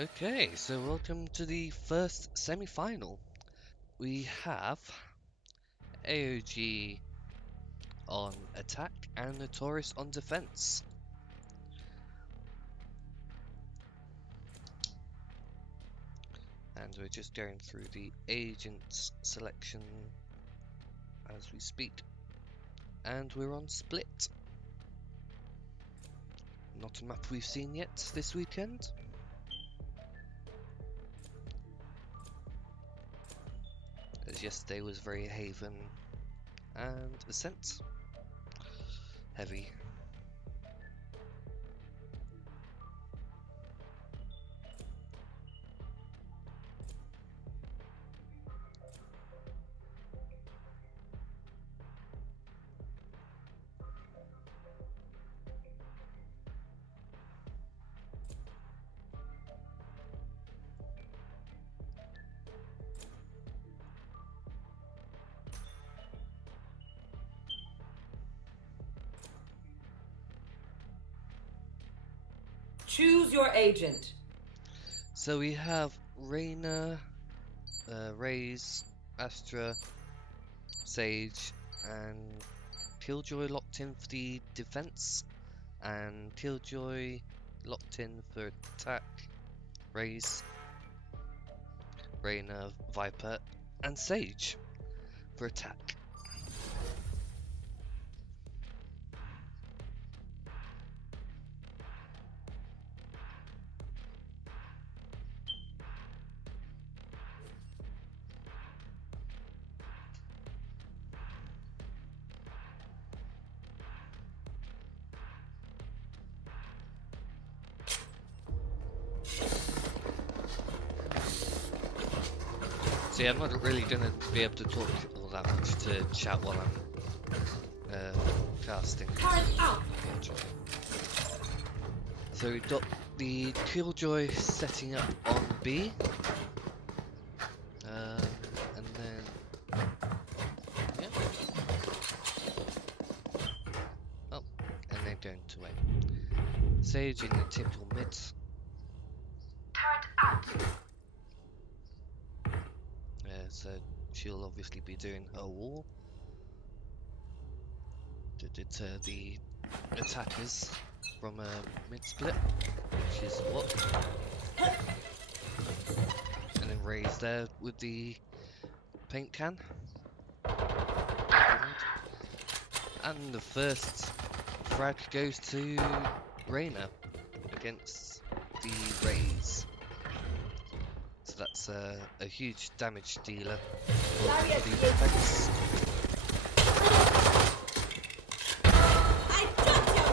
Okay, so welcome to the first semi-final. We have AOG on attack and Notorious on defense. And we're just going through the agents selection as we speak. And we're on Split. Not a map we've seen yet this weekend. As yesterday was very Haven and Ascent heavy. Choose your agent. So we have Reyna, Raze, Astra, Sage, and Killjoy locked in for the defense, and Killjoy locked in for attack, Raze, Reyna, Viper, and Sage for attack. See, I'm not really going to be able to talk all that much to chat while I'm casting. So we've got the Killjoy setting up on B, and then yeah, oh, and then going to A. Sage in the typical mid. Turret out. So she'll obviously be doing her wall to deter the attackers from a mid split, which is what. And then Raze there with the paint can. And the first frag goes to Reyna against the Raze. So that's a huge damage dealer for the defense.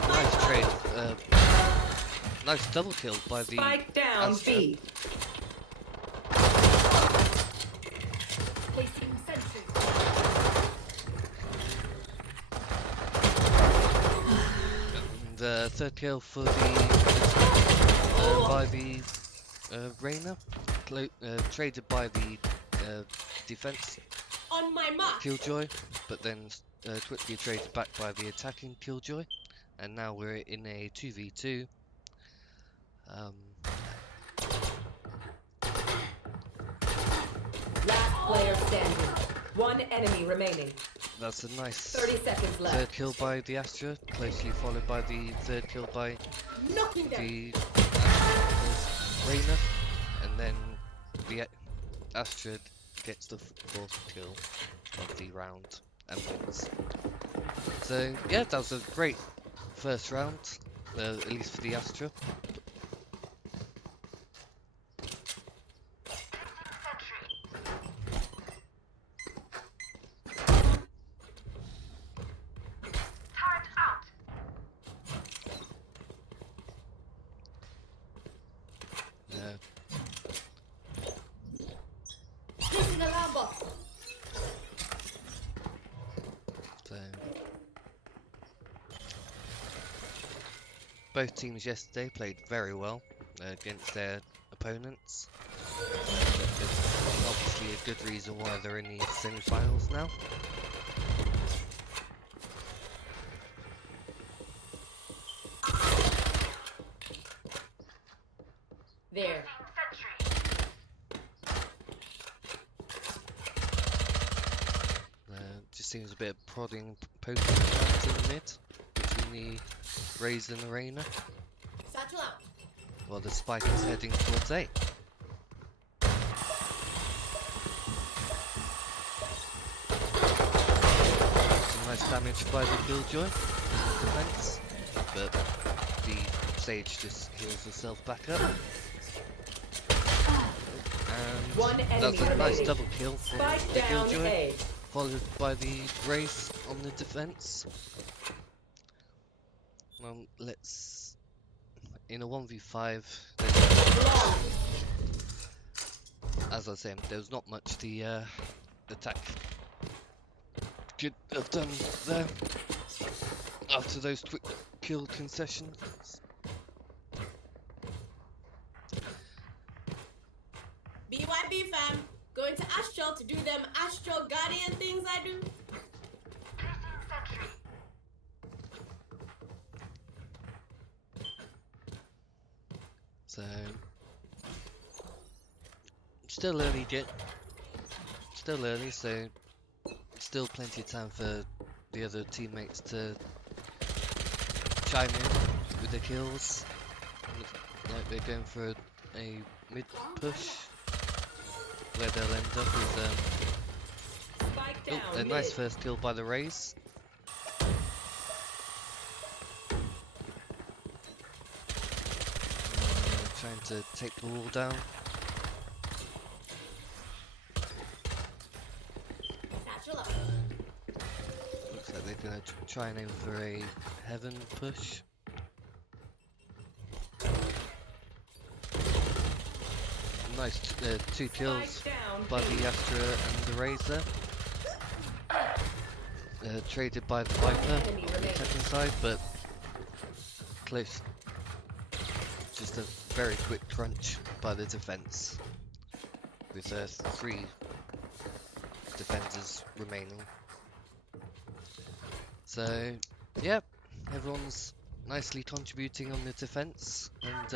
Nice trade. Nice double kill by the Spike down Astra. B. Placing sentry. The third kill for the by the Reyna, traded by the defense On my mark. Killjoy, but then quickly traded back by the attacking Killjoy, and now we're in a 2v2. Last player standing. One enemy remaining. That's a nice 30 seconds left. third kill by the Astra, closely followed by the third kill by Knocking them. the Reyna, and then the Astra gets the fourth kill of the round and wins. So yeah, that was a great first round, at least for the Astra. Turret out. Placing alarm box. So both teams yesterday played very well against their opponents. There's obviously a good reason why they're in the semi-finals now. There. just seems a bit of prodding, poking around in the mid between the Raze and the Reyna. Satchel out. While the spike is heading towards A. Some nice damage by the Killjoy in the defense, but the Sage just heals herself back up. And One enemy that's a nice remaining. double kill from Spike the down Killjoy, A. followed by the Raze on the defense. Let's in a 1v5. As I was saying, there was not much the attack could have done there after those quick kill concessions. BYB fam. Going to Astral to do them Astral Guardian things I do. So still early, still early, so still plenty of time for the other teammates to chime in with the kills. Looks like they're going for a mid push where they'll end up with Spike down a mid. nice first kill by the Raze. Trying to take the wall down. Satchel out. Looks like they're gonna try and aim for a heaven push. Nice two kills Spike down by the Astra and the Razor. Traded by the Viper enemy on the remaining. second side, but close. Just a very quick crunch by the defense, with 3 defenders remaining. So, yeah, everyone's nicely contributing on the defense, and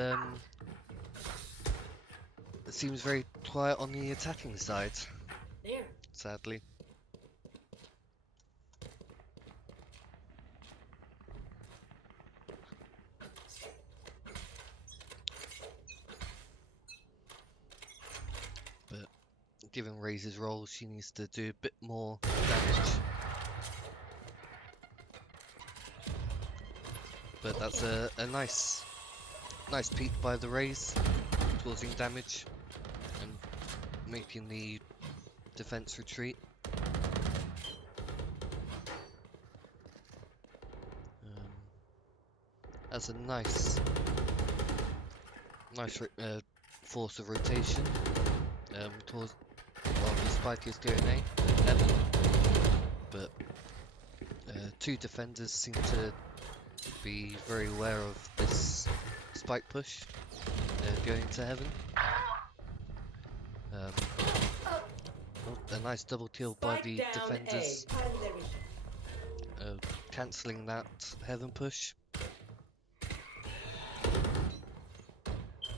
it seems very quiet on the attacking side, There. sadly. But given Raze's role, she needs to do a bit more damage. But that's a nice peek by the Raze, causing damage and making the defense retreat. That's a nice force of rotation towards while the spike is going A, heaven. But 2 defenders seem to be very aware of this spike push going to heaven. A nice double kill by Spike the down defenders, A. cancelling that heaven push.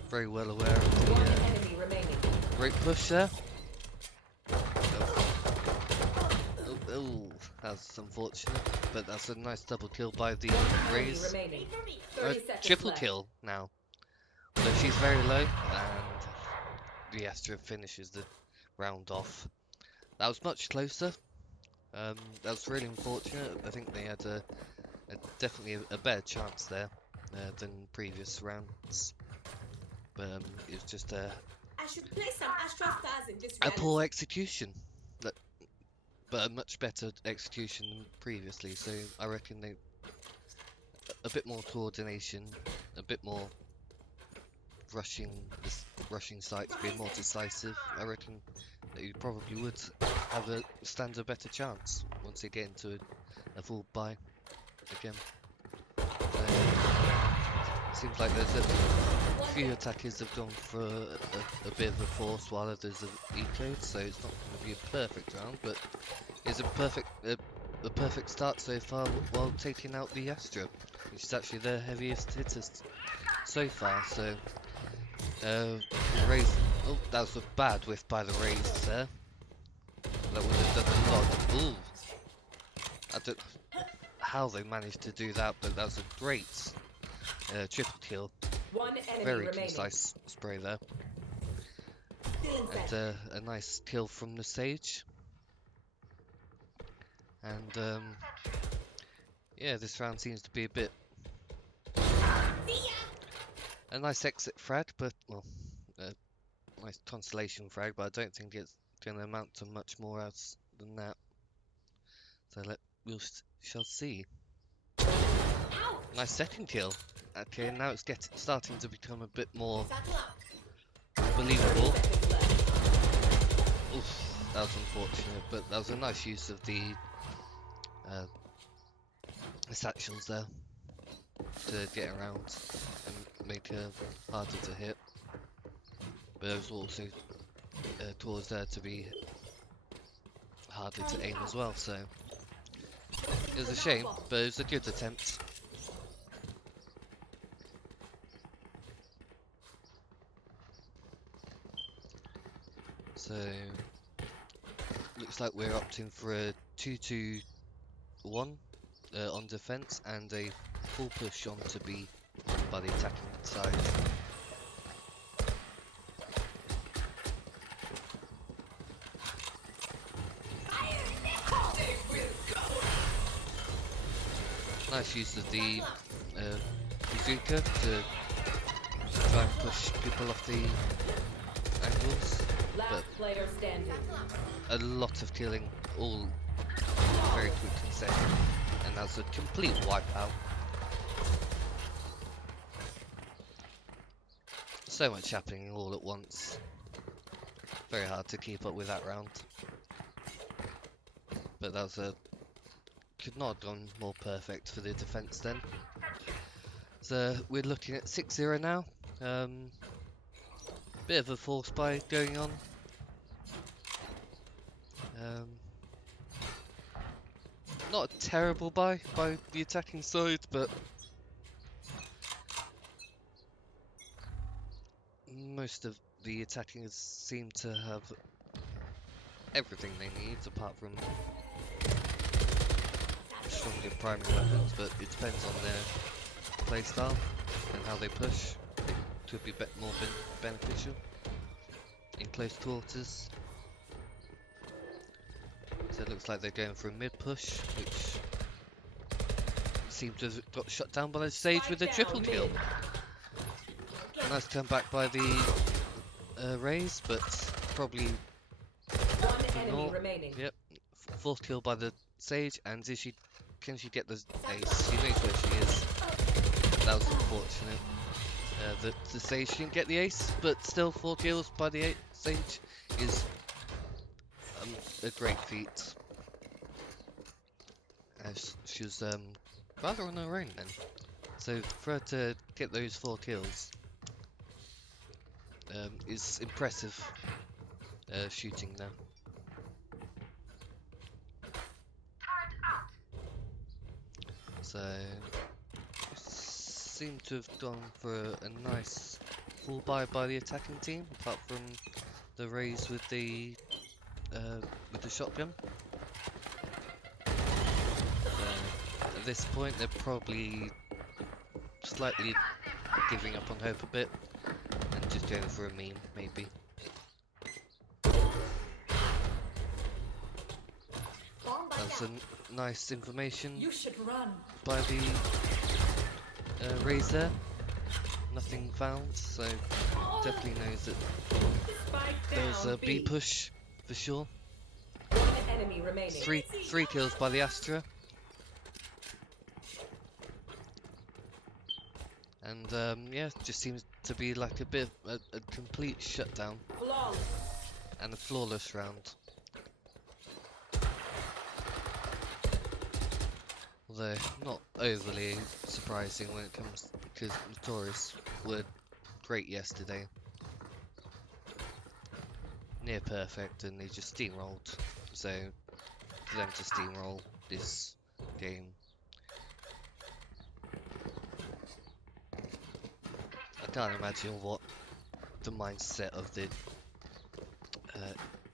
Very well aware of One the enemy remaining. great push there. Oh, that's unfortunate, but that's a nice double kill by the Enemy Raze. remaining. 30 seconds Triple left. kill now. So she's very low, and the Astra finishes the round off. That was much closer. That was really unfortunate. I think they had definitely a better chance there than previous rounds. But it was just I should play some Astral Stars in this a reality. poor execution. But a much better execution than previously. So I reckon a bit more coordination, a bit more rushing sites, being more decisive. I reckon that you probably would stand a better chance once you get into a full buy again. Seems like there's a few attackers have gone for a bit of a force while others have ecoed, so it's not going to be a perfect round, but it's a perfect start so far while taking out the Astra, which is actually their heaviest hitters so far. So Raze, oh, that was a bad whiff by the Raze there. That would have done a lot. Ooh, I don't know how they managed to do that, but that was a great triple kill. One enemy Very remaining. concise spray there. Still inside. And a nice kill from the Sage. And yeah, this round seems to be a bit a nice exit frag, but well, a nice constellation frag, but I don't think it's going to amount to much more else than that. So shall see. Nice second kill. Okay, now it's starting to become a bit more believable. Oof, that was unfortunate, but that was a nice use of the satchels there to get around and make her harder to hit. But there was also tools there to be harder to aim as well, so it was a shame, but it was a good attempt. So looks like we're opting for a 2-2-1 on defense and a full push on to B by the attacking side. Nice use of the bazooka to try and push people off the angles, but Last player standing. a lot of killing, all very quickly saved, and that's a complete wipeout. So much happening all at once. Very hard to keep up with that round. But that was could not have gone more perfect for the defense then. So we're looking at 6-0 now. Bit of a force buy going on. Not a terrible buy by the attacking side, but most of the attackers seem to have everything they need, apart from stronger primary weapons, but it depends on their playstyle and how they push. It could be more beneficial in close quarters. So it looks like they're going for a mid push, which seemed to have got shut down by the Sage with a triple kill. Nice comeback by the Raze, but probably One enemy not. remaining. Yep, fourth kill by the Sage, and can she get the ace? She knows where she is. That was unfortunate. The Sage didn't get the ace, but still 4 kills by the Sage is a great feat. She was rather on her own then. So for her to get those 4 kills is impressive shooting there. So seem to have gone for a nice full buy by the attacking team, apart from the Raze with the shotgun. At this point, they're probably slightly giving up on hope a bit and just going for a meme, maybe. That's some nice information You should run. by the Raze there. Nothing found, so definitely knows that Spike there's down a B push for sure. One enemy remaining. Three kills by the Astra. And yeah, just seems to be like a bit of a complete shutdown Flawless. and a flawless round. Although not overly surprising when it comes, because Notorious were great yesterday. Near perfect, and they just steamrolled. So for them to steamroll this game, I can't imagine what the mindset of the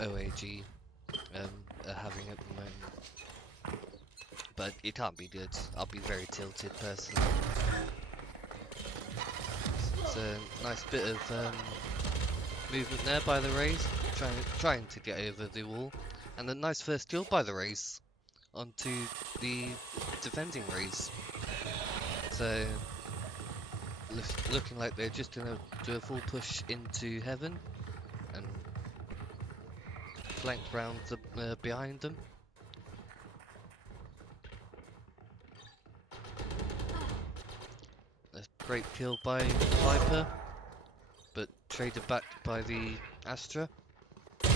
OAG are having at the moment. but it can't be good. I'll be very tilted personally. It's a nice bit of movement there by the Rays, trying to get over the wall, and a nice first kill by the Rays onto the defending Rays. So looking like they're just gonna do a full push into heaven and flank round behind them. A great kill by Viper, but traded back by the Astra. And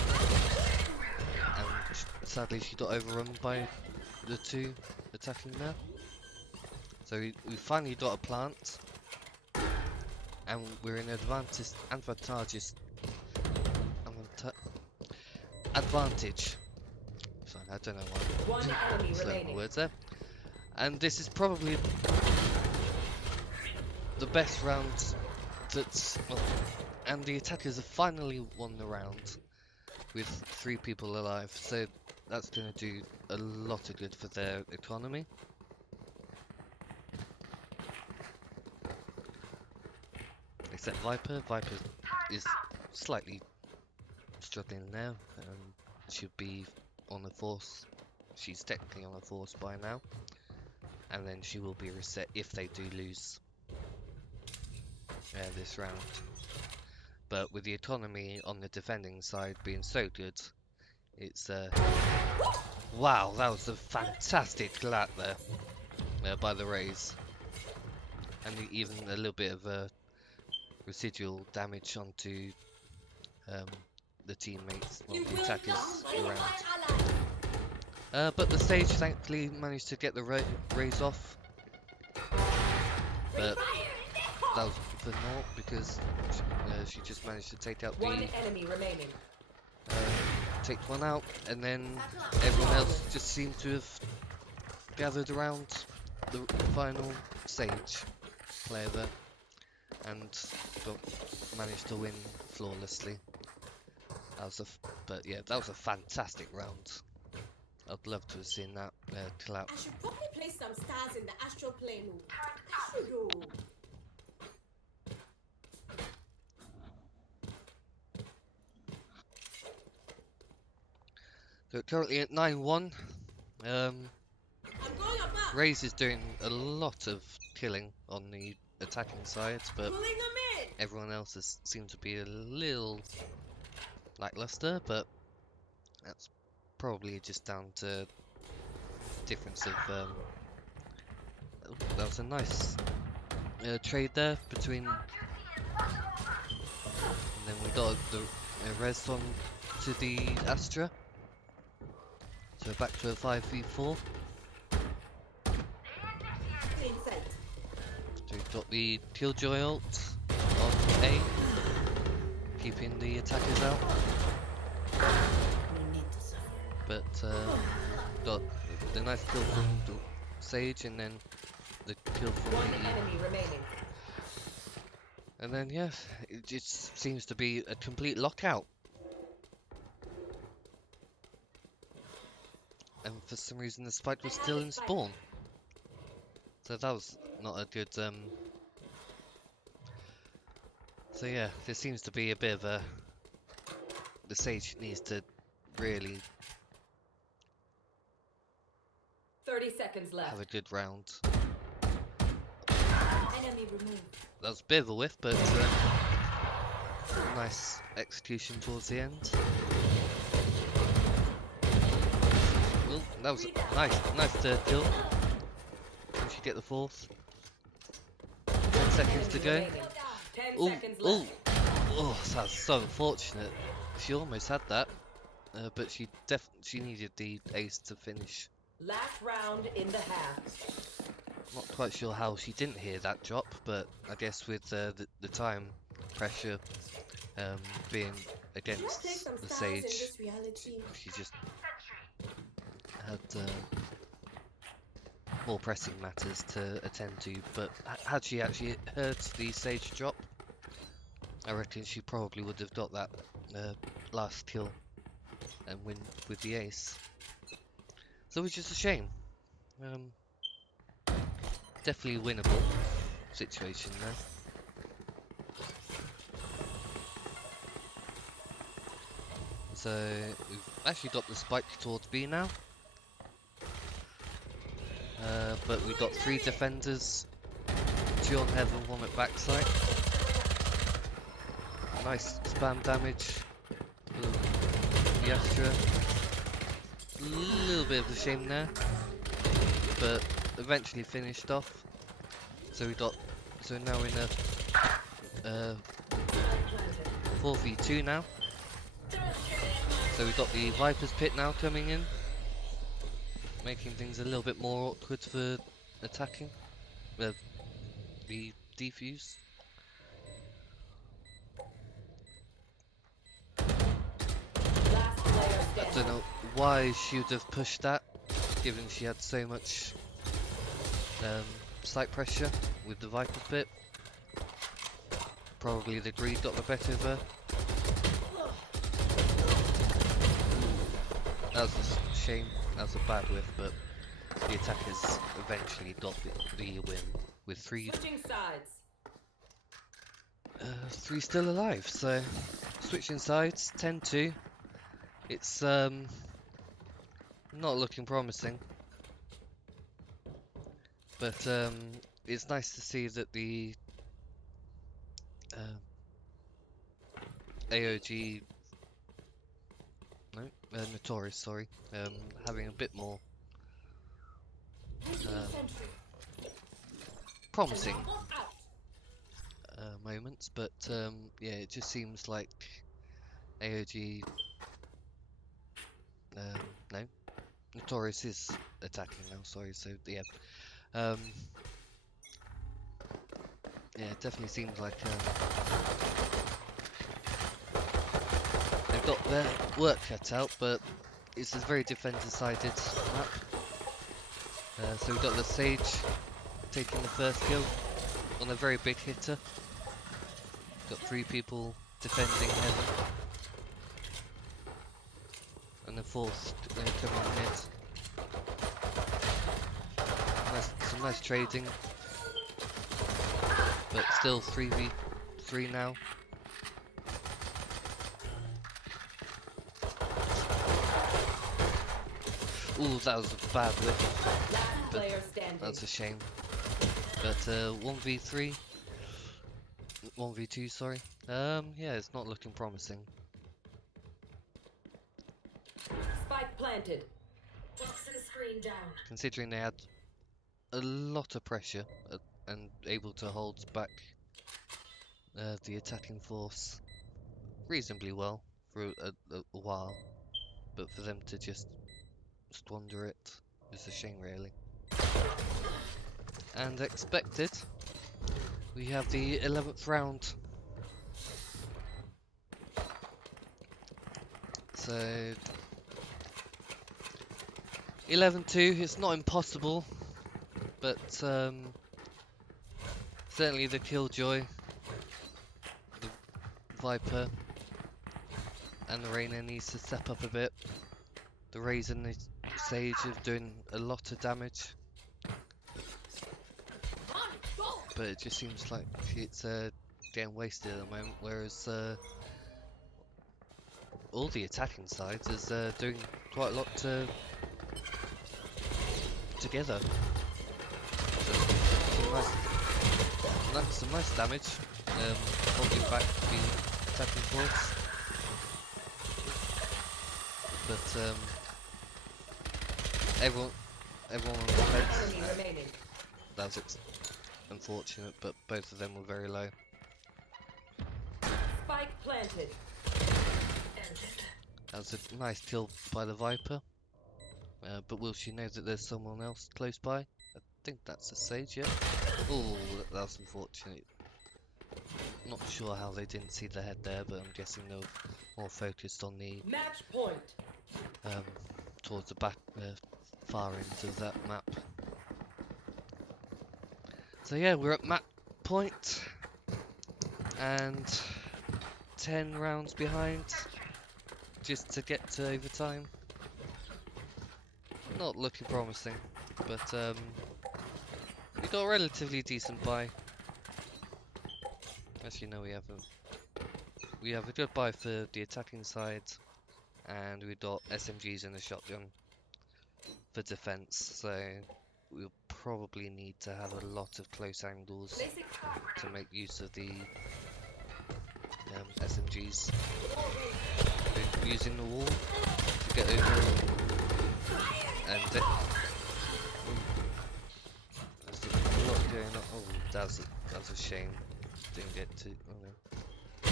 sadly she got overrun by the two attacking there. So we finally got a plant. And we're in advantage. Sorry, I don't know why. One enemy Slurring my remaining. words there. And this is probably the best round that's... Well, and the attackers have finally won the round with 3 people alive. So that's going to do a lot of good for their economy. Except Viper. Viper is slightly struggling now, and should be on the force. She's technically on the force by now, and then she will be reset if they do lose this round. But with the economy on the defending side being so good, it's wow, that was a fantastic collat there by the Rays, and even a little bit of residual damage onto the teammates, well, the attackers around. But the stage thankfully managed to get the Rays off. But that was for naught because she just managed to take out One enemy remaining. take one out, and then everyone else just seemed to have gathered around the final stage player there. And managed to win flawlessly. But yeah, that was a fantastic round. I'd love to have seen that collapse. I should probably place some stars in the astral plane. I should go. So currently at 9-1. I'm going above. Raze is doing a lot of killing on the attacking side, but Pulling them in. everyone else seems to be a little lackluster, but that's probably just down to difference of that was a nice trade there between, and then we got the res on to the Astra, so back to a 5v4. In sight. So we've got the Killjoy ult on A, keeping the attackers out. But got the nice kill from the Sage, and then the kill from One the... enemy remaining. And then yeah, it just seems to be a complete lockout. And for some reason the spike was still in spawn. So that was not a good so yeah, there seems to be a bit of a... The Sage needs to really 30 seconds left. have a good round. Enemy removed. That was a bit of a whiff, but nice execution towards the end. Well, that was nice third kill. We should get the fourth. 10 seconds to go. 10 Ooh, seconds ooh. left. Oh, that's so unfortunate. She almost had that, but she needed the ace to finish. Last round in the half. Not quite sure how she didn't hear that drop, but I guess with the time pressure being against Place some the stars in Sage, this reality. she just had more pressing matters to attend to. But had she actually heard the Sage drop, I reckon she probably would have got that last kill and win with the ace. So which is a shame. Definitely winnable situation there. So we've actually got the spike towards B now. But we've got 3 defenders, 2 on heaven, 1 at backside. Nice spam damage. The Astra. A little bit of a shame there, but eventually finished off. So now we're in a 4v2 now. So we've got the Viper's Pit now coming in, making things a little bit more awkward for attacking the defuse. I don't know why she would have pushed that, given she had so much site pressure with the Viper's Pit. Probably the greed got the better of her. That was a shame, that was a bad whiff, but the attackers eventually got the win with 3 still alive. So switching sides, 10-2. It's not looking promising, but it's nice to see that the AOG, Notorious, sorry, having a bit more promising moments, but yeah, it just seems like AOG, no, Notorious is attacking now, sorry, so yeah, yeah, it definitely seems like they've got their work cut out, but it's a very defender-sided map. So we've got the Sage taking the first kill on a very big hitter. Got 3 people defending heaven, and the 4th coming mid. Some nice trading, but still 3v3 now. Ooh, that was a bad whiff, but that's a shame. But 1v3, 1v2, sorry. Yeah, it's not looking promising. Spike planted. Toxin screen down. Considering they had a lot of pressure and able to hold back the attacking force reasonably well for a while, but for them to just squander it is a shame, really. And expected, we have the 11th round. So 11-2, it's not impossible, but certainly the Killjoy, the Viper, and the Reyna needs to step up a bit. The Raze and the Sage are doing a lot of damage, but it just seems like it's getting wasted at the moment, whereas all the attacking sides is doing quite a lot together. So some nice damage, holding back the attacking force. But everyone on the defense. That was unfortunate, but both of them were very low. Spike planted. That was a nice kill by the Viper. But will she know that there's someone else close by? I think that's a Sage, yeah. Oh, that was unfortunate. Not sure how they didn't see the head there, but I'm guessing they were more focused on the Match point. towards the back, far end of that map. So yeah, we're at map point and 10 rounds behind, just to get to overtime. Not looking promising. but we got a relatively decent buy. Actually, no, we have a good buy for the attacking side, and we got SMGs and a shotgun for defense. So we'll probably need to have a lot of close angles to make use of the SMGs. We're using the wall to get over, and there's a lot going on. Oh, that's a shame. Didn't get to. Oh no.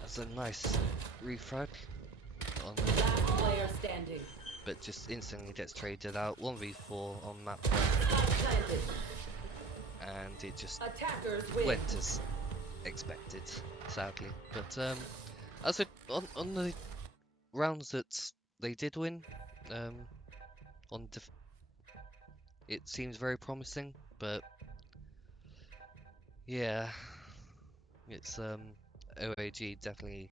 That's a nice refrag on, Last player standing. but just instantly gets traded out. 1v4 on map, Planted. and it just Attackers win. went as expected, sadly. But as on the rounds that they did win, it seems very promising. But yeah, it's OAG definitely